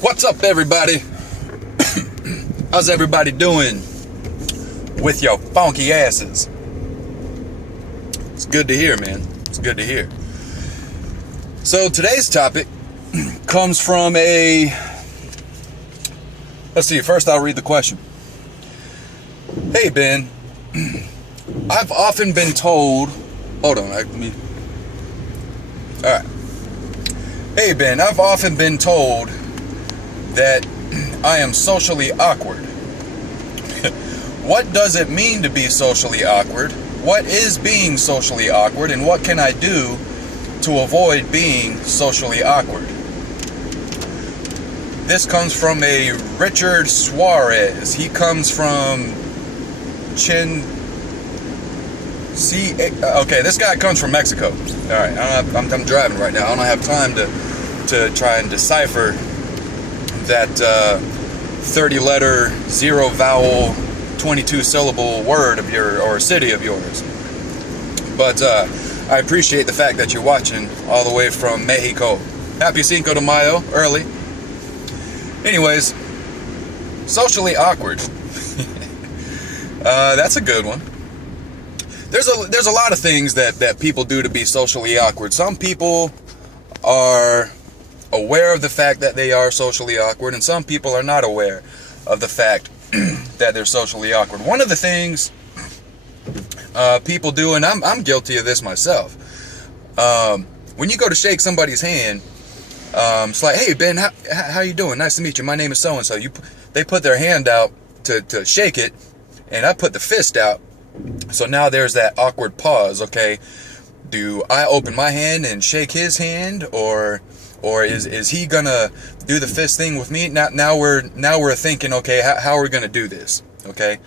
What's up, everybody? How's everybody doing with your funky asses? It's good to hear, man. It's good to hear. So today's topic comes from let's see, first I'll read the question. Hey, Ben, I've often been told, hold on, alright. Hey, Ben, I've often been told that I am socially awkward. What does it mean to be socially awkward? What is being socially awkward, and what can I do to avoid being socially awkward? This comes from a Richard Suarez. He comes from okay, this guy comes from Mexico. Alright, I'm driving right now. I don't have time to try and decipher that 30-letter, 0-vowel, 22-syllable word of or city of yours. But I appreciate the fact that you're watching all the way from Mexico. Happy Cinco de Mayo, early. Anyways, socially awkward. That's a good one. There's a lot of things that people do to be socially awkward. Some people are aware of the fact that they are socially awkward, and some people are not aware of the fact that they're socially awkward. One of the things people do, and I'm guilty of this myself, when you go to shake somebody's hand, it's like, hey, Ben, how you doing? Nice to meet you. My name is so-and-so. They put their hand out to shake it, and I put the fist out. So now there's that awkward pause. Okay, do I open my hand and shake his hand, or is he gonna do the fist thing with me? Now we're thinking, okay, how are we gonna do this? Okay,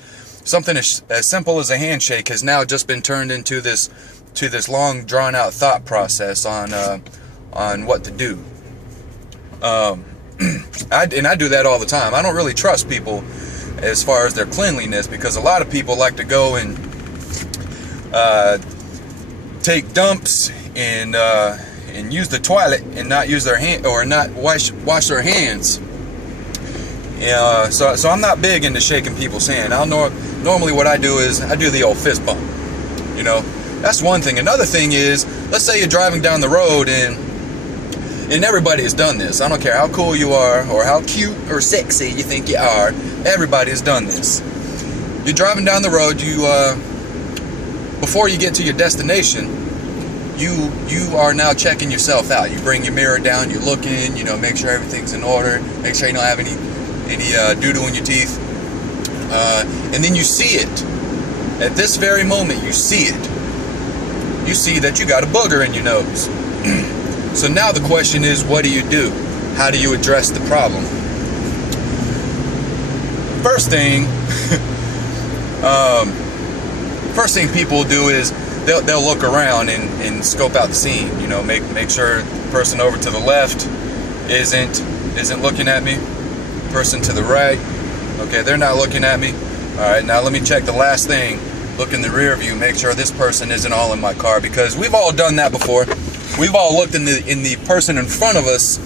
something as simple as a handshake has now just been turned into this long drawn out thought process on what to do. I do that all the time. I don't really trust people as far as their cleanliness, because a lot of people like to go and take dumps and use the toilet and not use their hand, or not wash their hands. So I'm not big into shaking people's hand. Normally what I do is I do the old fist bump. You know, that's one thing. Another thing is, let's say you're driving down the road and everybody has done this. I don't care how cool you are or how cute or sexy you think you are. Everybody has done this. You're driving down the road. Before you get to your destination, you are now checking yourself out. You bring your mirror down. You look in. Make sure everything's in order. Make sure you don't have any doo-doo in your teeth. And then you see it. At this very moment, you see it. You see that you got a booger in your nose. So now the question is, what do you do? How do you address the problem? First thing people do is they'll look around and scope out the scene. Make sure the person over to the left isn't looking at me. Person to the right, okay, they're not looking at me. All right, now let me check the last thing. Look in the rear view. Make sure this person isn't all in my car, because we've all done that before. We've all looked in the person in front of us.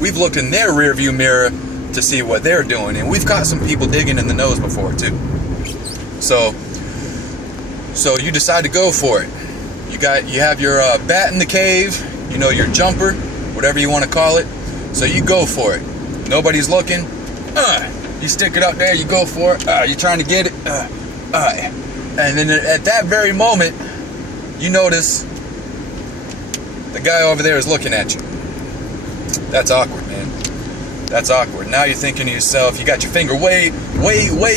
We've looked in their rear view mirror to see what they're doing, and we've got some people digging in the nose before too. So you decide to go for it. You have your bat in the cave, your jumper, whatever you want to call it. So you go for it. Nobody's looking. You stick it up there. You go for it. You're trying to get it. And then at that very moment, you notice the guy over there is looking at you. That's awkward, man. That's awkward. Now you're thinking to yourself, you got your finger way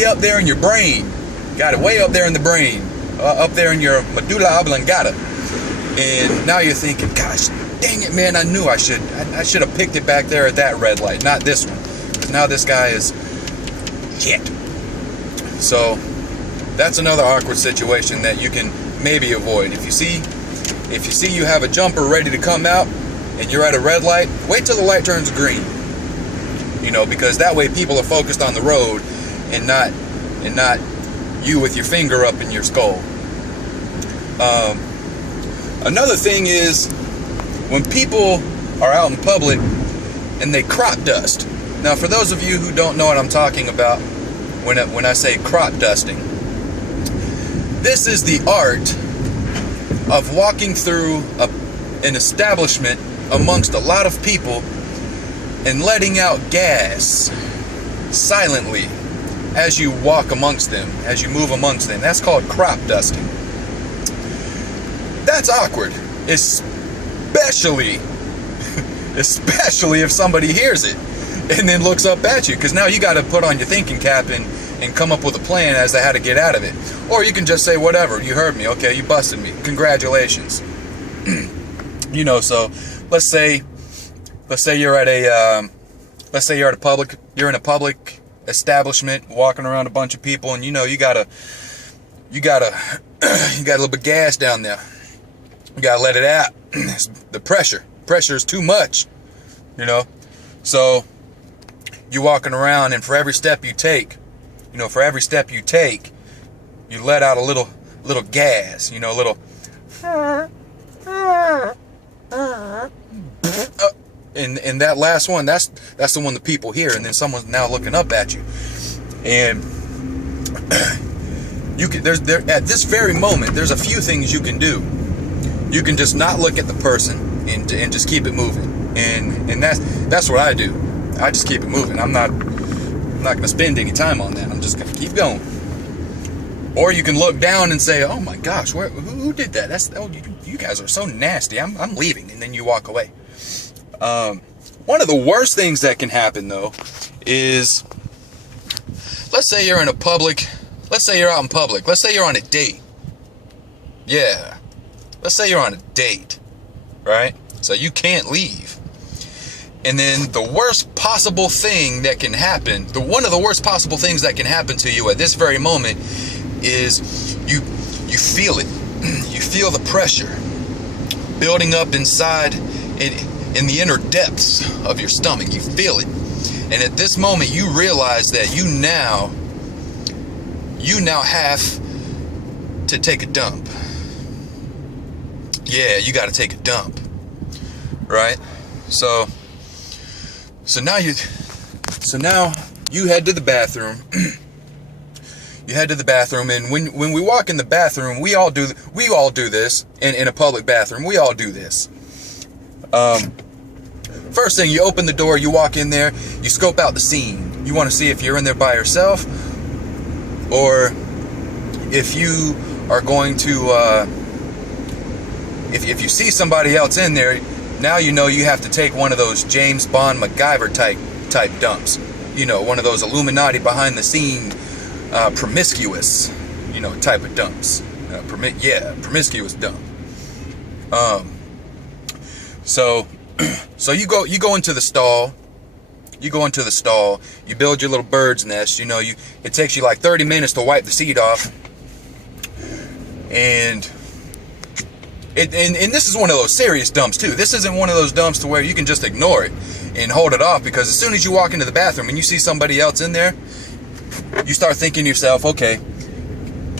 up there in your brain. Got it way up there in the brain. Up there in your medulla oblongata. And now you're thinking, gosh, dang it, man, I knew I should have picked it back there at that red light, not this one. Because now this guy is shit. So that's another awkward situation that you can maybe avoid. If you see you have a jumper ready to come out and you're at a red light, wait till the light turns green. Because that way people are focused on the road and not you with your finger up in your skull. Another thing is, when people are out in public and they crop dust. Now, for those of you who don't know what I'm talking about when I say crop dusting, this is the art of walking through an establishment amongst a lot of people and letting out gas silently as you walk amongst them, as you move amongst them. That's called crop dusting. That's awkward, especially if somebody hears it and then looks up at you, because now you got to put on your thinking cap and come up with a plan as to how to get out of it. Or you can just say, whatever, you heard me, okay, you busted me, congratulations. So let's say you're at you're in a public establishment walking around a bunch of people, and you got a little bit of gas down there. You gotta let it out. The pressure is too much, so you're walking around, and for every step you take, you let out a little gas, a little and that last one, that's the one the people hear, and then someone's now looking up at you, and at this very moment, there's a few things you can do. You can just not look at the person and just keep it moving, and that's what I do. I just keep it moving. I'm not gonna spend any time on that. I'm just gonna keep going. Or you can look down and say, "Oh my gosh, who did that? You guys are so nasty. I'm leaving," and then you walk away. One of the worst things that can happen, though, is, let's say you're out in public. Let's say you're on a date. Yeah. Let's say you're on a date, right? So you can't leave. And then the worst possible thing that can happen, one of the worst possible things that can happen to you at this very moment is you feel it. You feel the pressure building up inside in the inner depths of your stomach. You feel it. And at this moment, you realize that you now have to take a dump. Yeah, you got to take a dump, right? So now you head to the bathroom. You head to the bathroom, and when we walk in the bathroom, we all do this in a public bathroom. We all do this. First thing, you open the door, you walk in there, you scope out the scene. You want to see if you're in there by yourself, or if you are going to, if you see somebody else in there, now you have to take one of those James Bond MacGyver type dumps. One of those Illuminati behind the scene, promiscuous, type of dumps. Promiscuous dump. So you go into the stall. You build your little bird's nest. It takes you like 30 minutes to wipe the seat off. And this is one of those serious dumps too. This isn't one of those dumps to where you can just ignore it and hold it off, because as soon as you walk into the bathroom and you see somebody else in there, you start thinking to yourself, okay,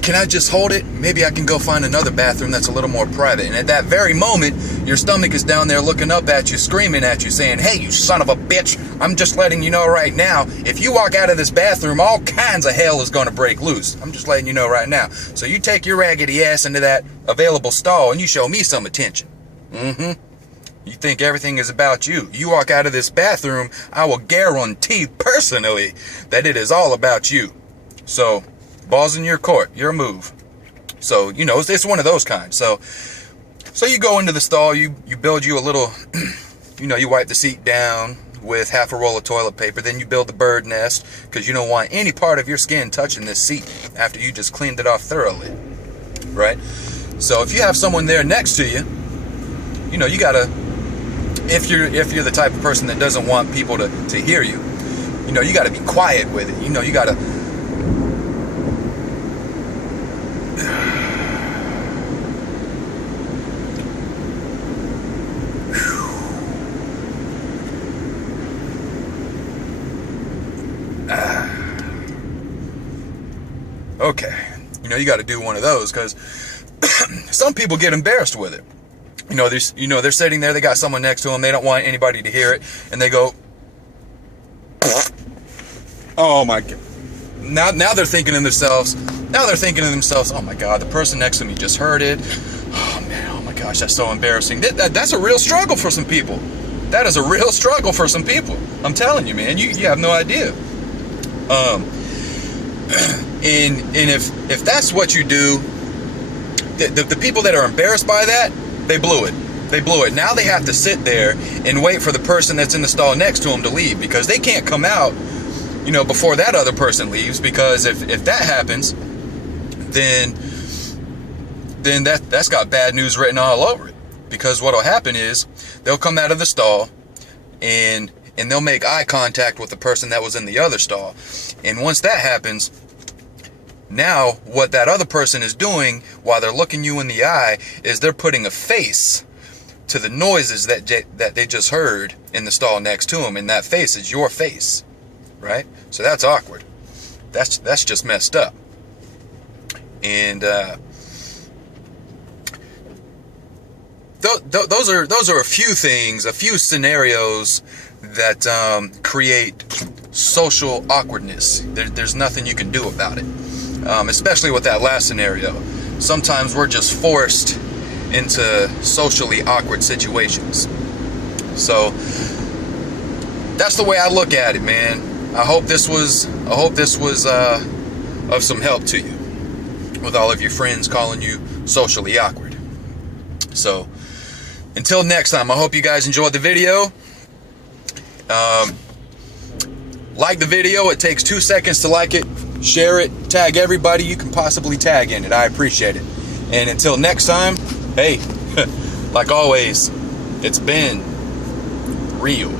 can I just hold it? Maybe I can go find another bathroom that's a little more private. And at that very moment, your stomach is down there looking up at you, screaming at you, saying, "Hey, you son of a bitch, I'm just letting you know right now, if you walk out of this bathroom, all kinds of hell is going to break loose. I'm just letting you know right now. So you take your raggedy ass into that available stall and you show me some attention." You think everything is about you. You walk out of this bathroom, I will guarantee personally that it is all about you. So, ball's in your court, your move. So, it's one of those kinds. So you go into the stall, you build you a little, you wipe the seat down with half a roll of toilet paper. Then you build the bird nest, because you don't want any part of your skin touching this seat after you just cleaned it off thoroughly, right? So if you have someone there next to you, you gotta, if you're the type of person that doesn't want people to hear you, you gotta be quiet with it. You gotta, okay, you got to do one of those, because some people get embarrassed with it. they're sitting there, they got someone next to them, they don't want anybody to hear it, and they go, oh my God. Now they're thinking to themselves, oh my God, the person next to me just heard it. Oh man, oh my gosh, that's so embarrassing. That's a real struggle for some people. That is a real struggle for some people. I'm telling you, man, you have no idea. And if that's what you do, the people that are embarrassed by that, they blew it. Now they have to sit there and wait for the person that's in the stall next to them to leave, because they can't come out, before that other person leaves, because if that happens, then that's got bad news written all over it. Because what'll happen is they'll come out of the stall and they'll make eye contact with the person that was in the other stall. And once that happens, now what that other person is doing while they're looking you in the eye is they're putting a face to the noises that they just heard in the stall next to them, and that face is your face, right? So that's awkward. That's just messed up. And those are a few scenarios that create social awkwardness. There's nothing you can do about it, especially with that last scenario. Sometimes we're just forced into socially awkward situations. So that's the way I look at it, man. I hope this was of some help to you, with all of your friends calling you socially awkward. So until next time, I hope you guys enjoyed the video. Like the video. It takes 2 seconds to like it. Share it. Tag everybody you can possibly tag in it. I appreciate it. And until next time, hey, like always, it's been real.